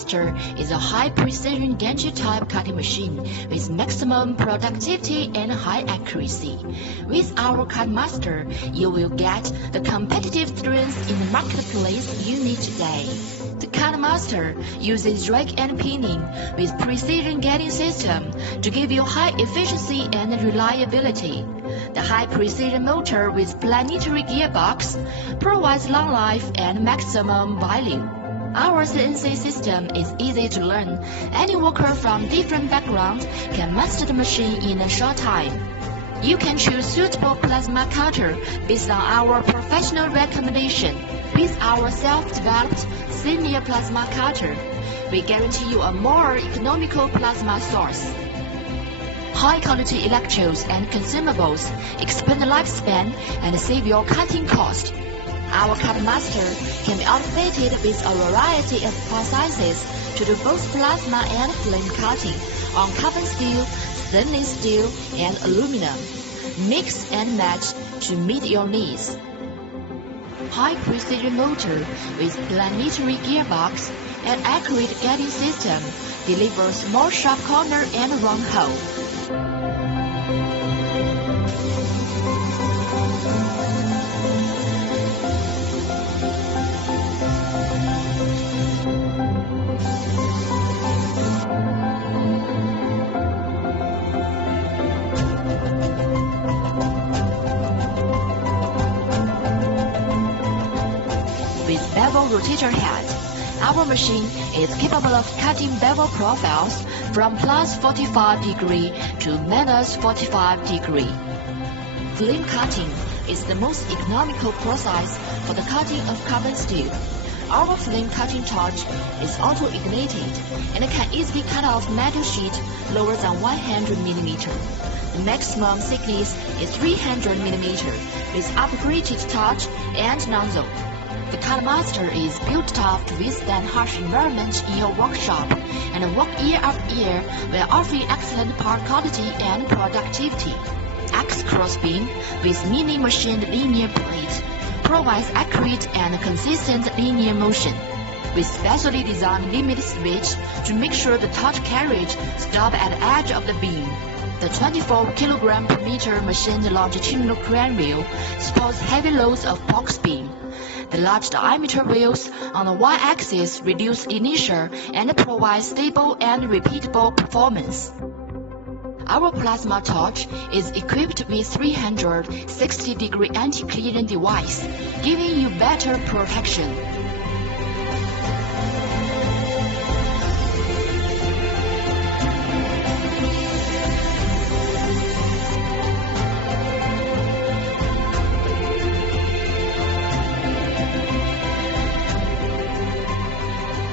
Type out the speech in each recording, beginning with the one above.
Master is a high-precision gantry-type cutting machine with maximum productivity and high accuracy. With our Cut Master, you will get the competitive strength in the marketplace you need today. The Cut Master uses drag and pinning with precision getting system to give you high efficiency and reliability. The high-precision motor with planetary gearbox provides long life and maximum value. Our CNC system is easy to learn. Any worker from different backgrounds can master the machine in a short time. You can choose suitable plasma cutter based on our professional recommendation. With our self-developed Seanior plasma cutter, we guarantee you a more economical plasma source. High-quality electrodes and consumables expand the lifespan and save your cutting cost. Our Cut Master can be outfitted with a variety of part sizes to do both plasma and flame cutting on carbon steel, stainless steel, and aluminum. Mix and match to meet your needs. High-precision motor with planetary gearbox and accurate getting system delivers more sharp corner and round hole. With bevel rotator head, our machine is capable of cutting bevel profiles from plus 45 degree to minus 45 degree. Flame cutting is the most economical process for the cutting of carbon steel. Our flame cutting torch is auto-ignited and can easily cut off metal sheet lower than 100 mm. The maximum thickness is 300 mm with upgraded torch and nozzle. The Cut Master is built tough to withstand harsh environment in your workshop and work year after year while offering excellent part quality and productivity. X-cross beam with mini machined linear plate provides accurate and consistent linear motion. With specially designed limit switch to make sure the torch carriage stops at the edge of the beam. The 24 kg per meter machined longitudinal crane wheel supports heavy loads of box beam. The large diameter wheels on the y-axis reduce inertia and provide stable and repeatable performance. Our plasma torch is equipped with 360-degree anti-clearing device, giving you better protection.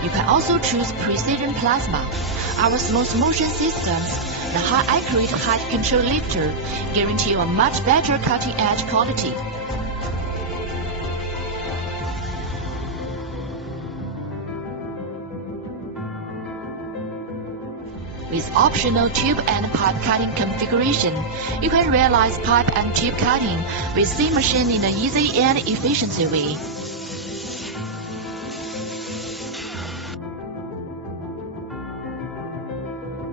You can also choose precision plasma. Our smooth motion systems, the high accurate height control lifter, guarantee you a much better cutting edge quality. With optional tube and pipe cutting configuration, you can realize pipe and tube cutting with same machine in an easy and efficient way.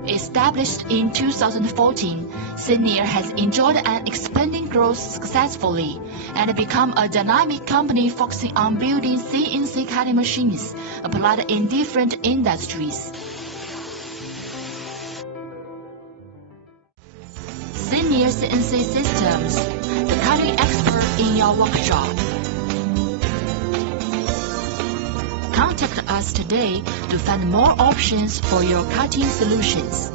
Established in 2014, Seanior has enjoyed an expanding growth successfully and become a dynamic company focusing on building CNC cutting machines applied in different industries. Seanior CNC Systems, the cutting expert in your workshop. Contact us today to find more options for your cutting solutions.